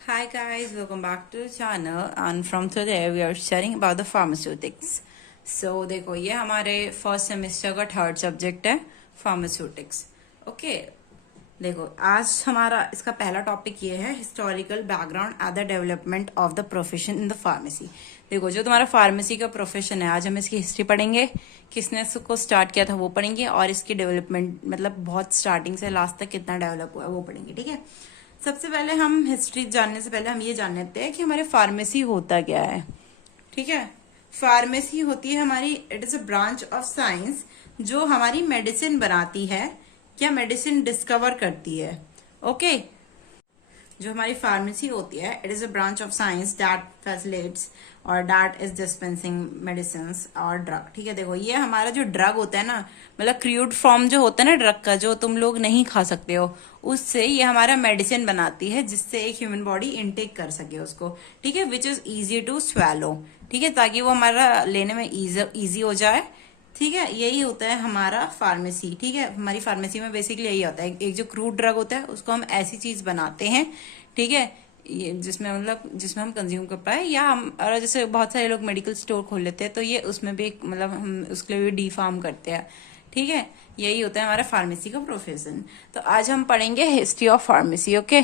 Hi guys, welcome back to the channel and from today we are sharing about the pharmaceutics. So देखो ये हमारे first semester का third subject है pharmaceutics. Okay देखो आज हमारा इसका पहला टॉपिक ये है historical background at the development of the profession in the pharmacy. देखो जो तुम्हारा फार्मेसी का प्रोफेशन है आज हम इसकी हिस्ट्री पढ़ेंगे, किसने इसको स्टार्ट किया था वो पढ़ेंगे और इसकी डेवलपमेंट मतलब बहुत स्टार्टिंग से लास्ट तक कितना डेवलप हुआ है वो पढ़ेंगे. ठीक है, सबसे पहले हम हिस्ट्री जानने से पहले हम ये जान लेते हैं कि हमारे फार्मेसी होता क्या है. ठीक है, फार्मेसी होती है हमारी, it is a branch of science जो हमारी मेडिसिन बनाती है या मेडिसिन डिस्कवर करती है. ओके जो हमारी फार्मेसी होती है it is a branch of science that facilitates और दैट इज डिस्पेंसिंग मेडिसिन और ड्रग. ठीक है, देखो ये हमारा जो ड्रग होता है ना, मतलब क्रूड फॉर्म जो होता है ना ड्रग का, जो तुम लोग नहीं खा सकते हो, उससे ये हमारा मेडिसिन बनाती है जिससे एक ह्यूमन बॉडी इनटेक कर सके उसको. ठीक है, which is easy to swallow. ठीक है, ताकि वो हमारा लेने में इजी हो जाए. ठीक है, यही होता है हमारा फार्मेसी. ठीक है, हमारी फार्मेसी में बेसिकली यही होता है, एक जो क्रूड ड्रग होता है उसको हम ऐसी चीज बनाते हैं. ठीक है, ये जिसमें मतलब जिसमें हम कंज्यूम कर पाए, या हम और जैसे बहुत सारे लोग मेडिकल स्टोर खोल लेते हैं तो ये उसमें भी एक मतलब हम उसके लिए भी डी फार्म करते हैं. ठीक है, यही होता है हमारा फार्मेसी का प्रोफेशन. तो आज हम पढ़ेंगे history of pharmacy. Okay,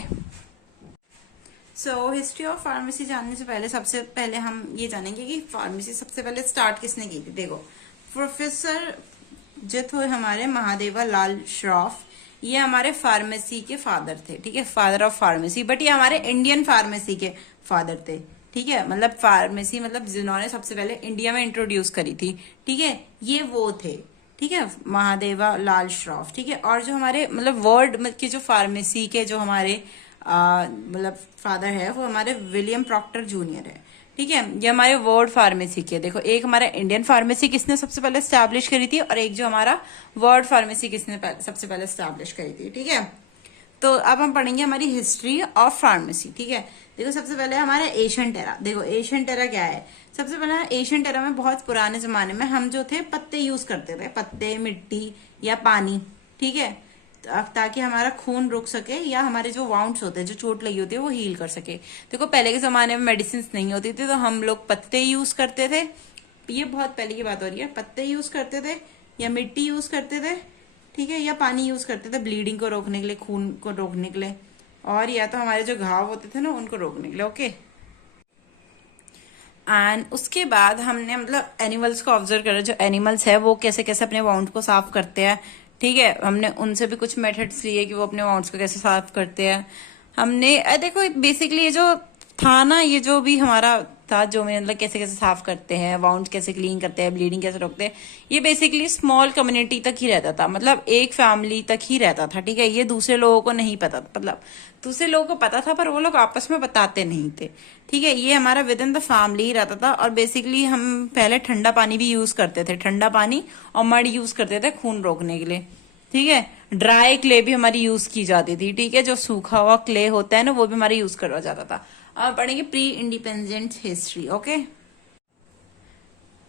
so history of pharmacy जानने से पहले सबसे पहले हम ये जानेंगे कि फार्मेसी सबसे पहले स्टार्ट किसने की थी. देखो प्रोफेसर जो थे हमारे महादेवा लाल श्रॉफ, ये हमारे फार्मेसी के फादर थे. ठीक है, फादर ऑफ फार्मेसी, बट ये हमारे इंडियन फार्मेसी के फादर थे. ठीक है, मतलब फार्मेसी मतलब जिन्होंने सबसे पहले इंडिया में इंट्रोड्यूस करी थी. ठीक है, ये वो थे. ठीक है, महादेवा लाल श्रॉफ. ठीक है, और जो हमारे मतलब वर्ल्ड की जो फार्मेसी के जो हमारे मतलब फादर है वो हमारे विलियम प्रॉक्टर जूनियर है. ठीक है, ये हमारे वर्ल्ड फार्मेसी के, देखो एक हमारा इंडियन फार्मेसी किसने सबसे पहले स्टैब्लिश करी थी और एक जो हमारा वर्ल्ड फार्मेसी किसने सबसे पहले स्टैब्लिश करी थी. ठीक है, तो अब हम पढ़ेंगे हमारी हिस्ट्री ऑफ फार्मेसी. ठीक है, देखो सबसे पहले हमारा एशियंट एरा. देखो एशियंट एरा क्या है, सबसे पहले एशियंट एरा में बहुत पुराने जमाने में हम जो थे पत्ते यूज करते थे, पत्ते, मिट्टी या पानी. ठीक है, ताकि हमारा खून रुक सके या हमारे जो वाउंड्स होते हैं, जो चोट लगी होती है वो हील कर सके. देखो पहले के जमाने में मेडिसिन नहीं होती थी तो हम लोग पत्ते यूज करते थे. ये बहुत पहले की बात हो रही है. पत्ते यूज करते थे या मिट्टी यूज करते थे. ठीक है, या पानी यूज करते थे ब्लीडिंग को रोकने के लिए, खून को रोकने के लिए, और या तो हमारे जो घाव होते थे ना उनको रोकने के लिए. ओके, एंड उसके बाद हमने मतलब एनिमल्स को ऑब्जर्व करा, जो एनिमल्स है वो कैसे कैसे अपने वाउंड को साफ करते हैं. ठीक है, हमने उनसे भी कुछ मेथड्स लिए कि वो अपने वाउंड्स को कैसे साफ करते हैं. हमने देखो बेसिकली ये जो था ना, ये जो भी हमारा था जो में मतलब कैसे कैसे साफ करते हैं, वाउंड कैसे क्लीन करते हैं, ब्लीडिंग कैसे रोकते हैं, ये बेसिकली स्मॉल कम्युनिटी तक ही रहता था, मतलब एक फैमिली तक ही रहता था. ठीक है, ये दूसरे लोगों को नहीं पता, मतलब दूसरे लोगों को पता था पर वो लोग आपस में बताते नहीं थे. ठीक है, ये हमारा विद इन द फैमिली ही रहता था. और बेसिकली हम पहले ठंडा पानी भी यूज करते थे, ठंडा पानी और मड यूज करते थे खून रोकने के लिए. ठीक है, ड्राई क्ले भी हमारी यूज की जाती थी. ठीक है, जो सूखा हुआ क्ले होता है ना वो भी हमारा यूज करा जाता था. अब पढ़ेंगे प्री इंडिपेंडेंस हिस्ट्री. ओके,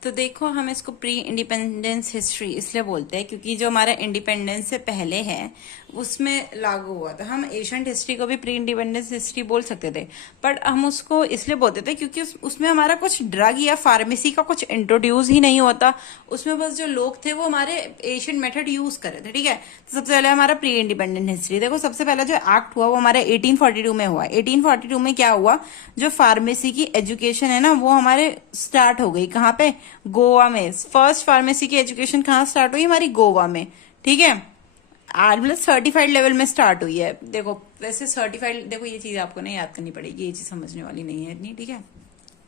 तो देखो हम इसको प्री इंडिपेंडेंस हिस्ट्री इसलिए बोलते हैं क्योंकि जो हमारा इंडिपेंडेंस से पहले है उसमें लागू हुआ था. हम एशियंट हिस्ट्री को भी प्री इंडिपेंडेंस हिस्ट्री बोल सकते थे, बट हम उसको इसलिए बोलते थे क्योंकि उसमें हमारा कुछ ड्रग या फार्मेसी का कुछ इंट्रोड्यूस ही नहीं होता. उसमें बस जो लोग थे वो हमारे एशियंट मेथड यूज कर रहे थे. ठीक है, तो सबसे पहले हमारा प्री इंडिपेंडेंट हिस्ट्री. देखो सबसे पहला जो एक्ट हुआ वो हमारे 1842 में हुआ. 1842 में क्या हुआ, जो फार्मेसी की एजुकेशन है ना वो हमारे स्टार्ट हो गई. कहाँ पे, गोवा में. फर्स्ट फार्मेसी की एजुकेशन कहाँ स्टार्ट हुई, हमारी गोवा में. ठीक है, मतलब सर्टिफाइड लेवल में स्टार्ट हुई है. देखो वैसे सर्टिफाइड, देखो ये चीज आपको नहीं याद करनी पड़ेगी, ये चीज समझने वाली नहीं है इतनी. ठीक है,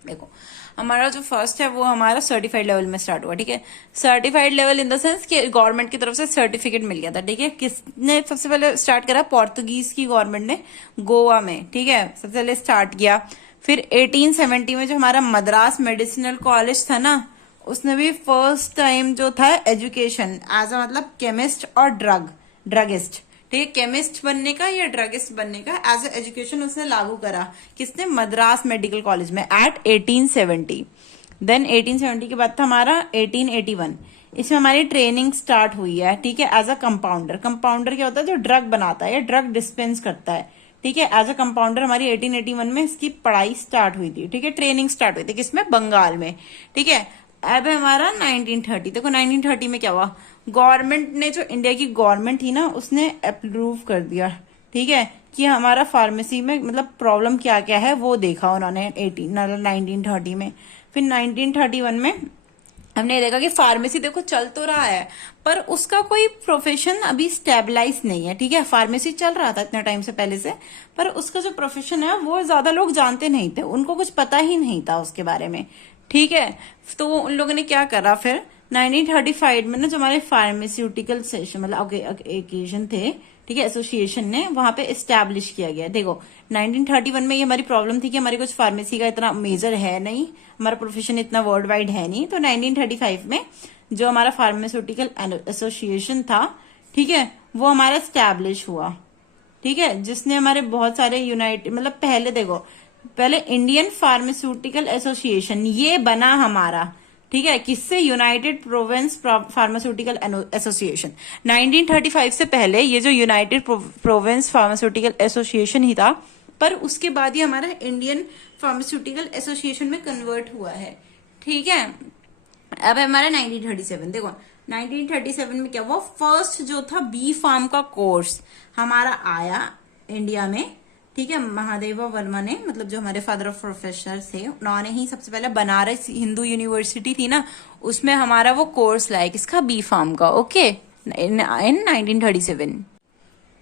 देखो हमारा जो फर्स्ट है वो हमारा सर्टिफाइड लेवल में स्टार्ट हुआ. ठीक है, certified level in the sense कि गवर्नमेंट की तरफ से सर्टिफिकेट मिल गया था. ठीक है, किसने सबसे पहले स्टार्ट करा, पोर्तुगीज की गवर्नमेंट ने गोवा में. ठीक है, सबसे पहले स्टार्ट किया. फिर 1870 में जो हमारा मद्रास मेडिसिनल कॉलेज था ना, उसने भी फर्स्ट टाइम जो था एजुकेशन एज अ मतलब केमिस्ट और ड्रगिस्ट. ठीक है, केमिस्ट बनने का या ड्रगिस्ट बनने का एज ए एजुकेशन उसने लागू करा. किसने, मद्रास मेडिकल कॉलेज में एट 1870. देन 1870 के बाद था हमारा 1881. इसमें हमारी ट्रेनिंग स्टार्ट हुई है. ठीक है, एज अ कंपाउंडर. कंपाउंडर क्या होता है, जो ड्रग बनाता है या ड्रग डिस्पेंस करता है. ठीक है। एज अ कंपाउंडर हमारी 1881 में इसकी पढ़ाई स्टार्ट हुई थी, ठीक है, ट्रेनिंग स्टार्ट हुई थी किसमें, बंगाल में, ठीक है। अब है हमारा 1930। देखो 1930 में क्या हुआ, गवर्नमेंट ने, जो इंडिया की गवर्नमेंट थी ना, उसने अप्रूव कर दिया, ठीक है, कि हमारा फार्मेसी में मतलब प्रॉब्लम क्या क्या है वो देखा उन्होंने 1930 में। फिर 1931 में हमने ये देखा कि फार्मेसी देखो चल तो रहा है, पर उसका कोई प्रोफेशन अभी स्टेबलाइज नहीं है, ठीक है। फार्मेसी चल रहा था इतना टाइम से पहले से, पर उसका जो प्रोफेशन है वो ज्यादा लोग जानते नहीं थे, उनको कुछ पता ही नहीं था उसके बारे में, ठीक है। तो उन लोगों ने क्या करा फिर 1935 में ना, जो हमारे फार्मास्यूटिकल सेशन मतलब ओकेजन थे, ठीक है, एसोसिएशन ने वहां पे एस्टैब्लिश किया गया। देखो 1931 में ये हमारी प्रॉब्लम थी कि हमारी कुछ फार्मेसी का इतना मेजर है नहीं, हमारा प्रोफेशन इतना वर्ल्ड वाइड है नहीं, तो 1935 में जो हमारा फार्मास्यूटिकल एसोसिएशन था, ठीक है, वो हमारा एस्टैब्लिश हुआ, ठीक है, जिसने हमारे बहुत सारे यूनाइटेड मतलब पहले देखो, पहले इंडियन फार्मास्यूटिकल एसोसिएशन ये बना हमारा, ठीक है, किससे, यूनाइटेड प्रोविंस फार्मास्यूटिकल एसोसिएशन। 1935 से पहले ये जो यूनाइटेड प्रोविंस फार्मास्यूटिकल एसोसिएशन ही था, पर उसके बाद ही हमारा इंडियन फार्मास्यूटिकल एसोसिएशन में कन्वर्ट हुआ है, ठीक है। अब है हमारा 1937। देखो 1937 में क्या हुआ, फर्स्ट जो था बी फार्म का कोर्स हमारा आया इंडिया में, ठीक है। महादेवा वर्मा ने, मतलब जो हमारे फादर ऑफ प्रोफेसर थे, उन्होंने ही सबसे पहले बनारस हिंदू यूनिवर्सिटी थी ना, उसमें हमारा वो कोर्स लाया किसका, बी फार्म का, ओके, इन 1937।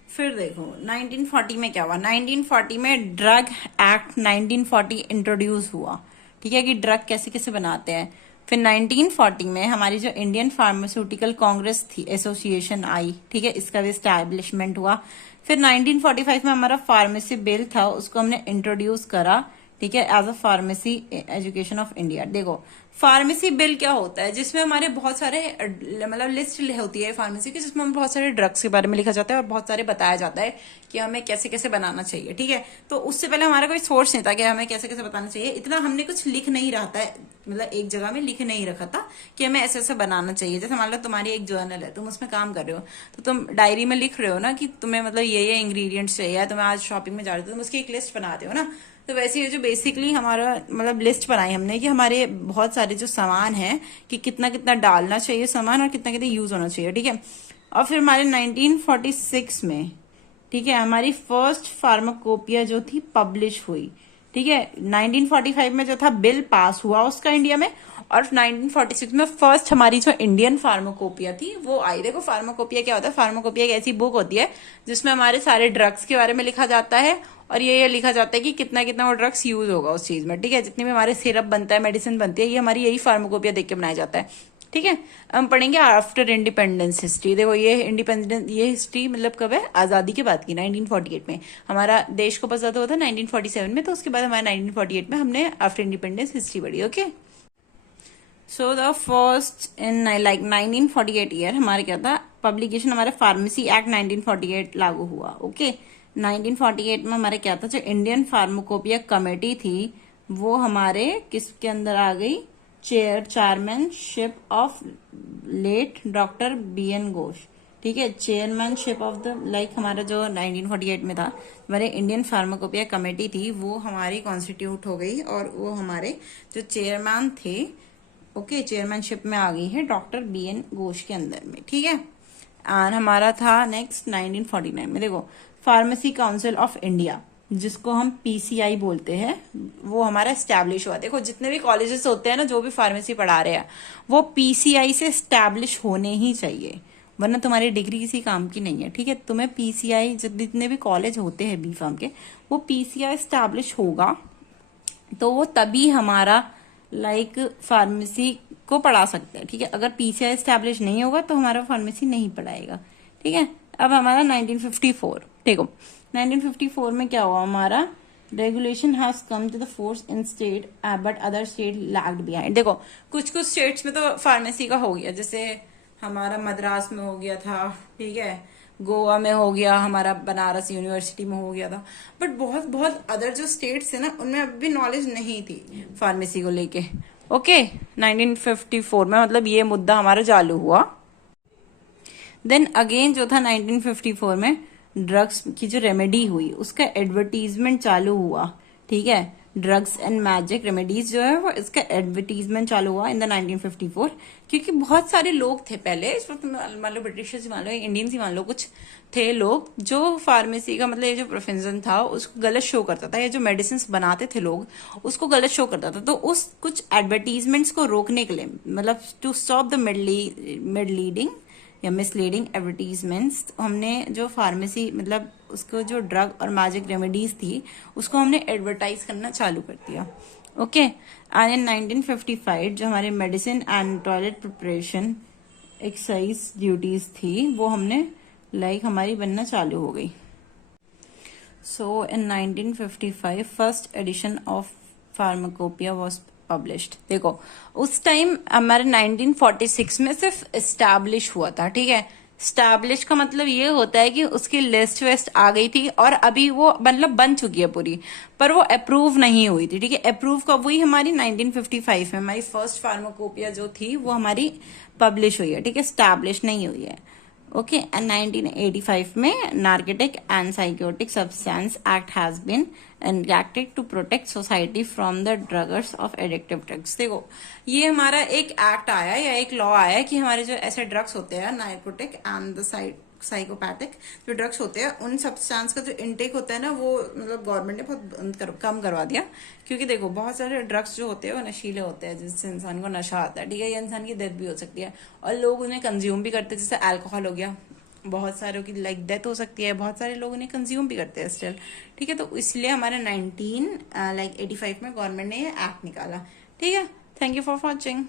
फिर देखो 1940 में क्या हुआ, 1940 में ड्रग एक्ट 1940 इंट्रोड्यूस हुआ, ठीक है, कि ड्रग कैसे कैसे बनाते हैं। फिर 1940 में हमारी जो इंडियन फार्मास्यूटिकल कांग्रेस थी, एसोसिएशन आई, ठीक है, इसका भी स्टैब्लिशमेंट हुआ। फिर 1945 में हमारा फार्मेसी बिल था, उसको हमने इंट्रोड्यूस करा, ठीक है, as a pharmacy education of India. देखो फार्मेसी बिल क्या होता है, जिसमें हमारे बहुत सारे मतलब लिस्ट होती है फार्मेसी की, जिसमें हमें बहुत सारे ड्रग्स के बारे में लिखा जाता है और बहुत सारे बताया जाता है कि हमें कैसे कैसे बनाना चाहिए, ठीक है। तो उससे पहले हमारा कोई सोर्स नहीं था कि हमें कैसे कैसे बताना चाहिए, इतना हमने कुछ लिख नहीं रहा है, मतलब एक जगह में लिख नहीं रखा था कि हमें ऐसे ऐसे बनाना चाहिए। जैसे मान लो तुम्हारी एक जर्नल है, तुम उसमें काम कर रहे हो, तो तुम डायरी में लिख रहे हो ना कि तुम्हें मतलब ये इंग्रेडिएंट्स चाहिए, तुम्हें आज शॉपिंग में जा रहे हो, तुम उसकी एक लिस्ट बनाते हो ना। तो वैसे ये जो बेसिकली हमारा मतलब लिस्ट बनाई हमने कि हमारे बहुत सारे जो सामान है कि कितना कितना डालना चाहिए सामान और कितना कितना यूज होना चाहिए, ठीक है। और फिर हमारे 1946 में, ठीक है, हमारी फर्स्ट फार्माकोपिया जो थी पब्लिश हुई, ठीक है। 1945 में जो था बिल पास हुआ उसका इंडिया में, और 1946 में फर्स्ट हमारी जो इंडियन फार्माकोपिया थी वो आई। देखो फार्माकोपिया क्या होता है, फार्माकोपिया एक ऐसी बुक होती है जिसमें हमारे सारे ड्रग्स के बारे में लिखा जाता है, और ये लिखा जाता है कि कितना कितना वो ड्रग्स यूज होगा उस चीज में, ठीक है। जितने भी हमारे सिरप बनता है, मेडिसिन बनती है, ये हमारी यही फार्माकोपिया देख के बनाया जाता है, ठीक है। हम पढ़ेंगे आफ्टर इंडिपेंडेंस हिस्ट्री। देखो ये इंडिपेंडेंस, ये हिस्ट्री मतलब कब है, आजादी के बाद की, 1948 में। हमारा देश को आजाद हुआ था 1947 में, तो उसके बाद हमारा 1948 में हमने आफ्टर इंडिपेंडेंस हिस्ट्री पढ़ी, okay. So the first in like 1948 year हमारे क्या था, पब्लिकेशन हमारा फार्मेसी एक्ट 1948 लागू हुआ, ओके। 1948 में हमारे क्या था, जो इंडियन फार्माकोपिया कमेटी थी वो हमारे किसके अंदर आ गई, chairmanship of late doctor BN Ghosh, ठीक है, चेयरमैनशिप ऑफ द लाइक हमारा जो 1948 में था हमारे इंडियन फार्माकोपिया कमेटी थी वो हमारी कॉन्स्टिट्यूट हो गई, और वो हमारे जो चेयरमैन थे, ओके, चेयरमैनशिप में आ गई है डॉक्टर BN घोष के अंदर में, ठीक है। और हमारा था नेक्स्ट 1949 में, देखो फार्मेसी काउंसिल ऑफ इंडिया, जिसको हम PCI बोलते हैं, वो हमारा स्टैब्लिश हुआ। देखो जितने भी कॉलेजेस होते हैं ना जो भी फार्मेसी पढ़ा रहे हैं, वो PCI से स्टैब्लिश होने ही चाहिए, वरना तुम्हारी डिग्री किसी काम की नहीं है, ठीक है। तुम्हें PCI, जितने भी कॉलेज होते हैं बी फार्म के, वो PCI स्टैब्लिश होगा तो वो तभी हमारा लाइक फार्मेसी को पढ़ा सकते हैं, ठीक है। अगर PCI स्टैब्लिश नहीं होगा तो हमारा फार्मेसी नहीं पढ़ाएगा, ठीक है। अब हमारा 1954, देखो 1954 में क्या हुआ, हमारा regulation has come to the force in state but other state lagged behind. देखो कुछ कुछ स्टेट्स में तो फार्मेसी का हो गया, जैसे हमारा मद्रास में हो गया था, ठीक है, गोवा में हो गया, हमारा बनारस यूनिवर्सिटी में हो गया था, बट बहुत बहुत अदर जो स्टेट्स है ना उनमें अभी भी नॉलेज नहीं थी फार्मेसी को लेके, ओके। 1954 में मतलब ये मुद्दा हमारा चालू हुआ। देन अगेन जो था 1954 में ड्रग्स की जो रेमेडी हुई उसका एडवर्टीजमेंट चालू हुआ, ठीक है। ड्रग्स एंड मैजिक रेमेडीज जो है वो इसका एडवर्टीजमेंट चालू हुआ इन द 1954, क्योंकि बहुत सारे लोग थे पहले इस वक्त, मान लो ब्रिटिशर्स ही मान लो, इंडियंस ही मान लो, कुछ थे लोग जो फार्मेसी का मतलब ये जो प्रोफेशन था उसको गलत शो करता था, या जो मेडिसिन बनाते थे लोग उसको गलत शो करता था। तो उस कुछ एडवर्टीजमेंट्स को रोकने के लिए, मतलब टू स्टॉप द मिडलीडिंग या मिसलीडिंग एडवर्टीजमेंट्स, हमने जो फार्मेसी मतलब उसको जो ड्रग और मैजिक रेमेडीज थी उसको हमने एडवर्टाइज करना चालू कर दिया। ओके, एंड इन 1955 जो हमारे medicine and toilet preparation excise duties थी वो हमने हमारी बनना चालू हो गई। सो इन 1955 first edition of pharmacopoeia was published. देखो उस टाइम हमारे 1946 में सिर्फ एस्टैब्लिश हुआ था, ठीक है। स्टैब्लिश का मतलब ये होता है कि उसकी लिस्ट वेस्ट आ गई थी और अभी वो मतलब बन चुकी है पूरी, पर वो अप्रूव नहीं हुई थी, ठीक है। अप्रूव कब हुई? हमारी 1955 में हमारी फर्स्ट फार्माकोपिया जो थी वो हमारी पब्लिश हुई है, ठीक है, स्टैब्लिश नहीं हुई है। ओके, एंड 1985 में narcotic and psychotic substance act has been enacted to protect society from the druggers of addictive drugs। देखो ये हमारा एक एक्ट आया या एक लॉ आया कि हमारे जो ऐसे ड्रग्स होते हैं नार्कोटिक एंड द साइकोपैथिक जो ड्रग्स होते हैं उन सब्सटेंस का जो इनटेक होता है ना वो मतलब गवर्नमेंट ने बहुत कम करवा दिया, क्योंकि देखो बहुत सारे ड्रग्स जो होते हैं वो नशीले होते हैं जिससे इंसान को नशा आता है, ठीक है, या इंसान की डेथ भी हो सकती है और लोग उन्हें कंज्यूम भी करते हैं, जैसे अल्कोहल हो गया, बहुत सारों की डेथ हो सकती है, बहुत सारे लोग उन्हें कंज्यूम भी करते हैं स्टिल, ठीक है। तो इसलिए हमारे 1985 में गवर्नमेंट ने ये एक्ट निकाला, ठीक है। Thank you for watching.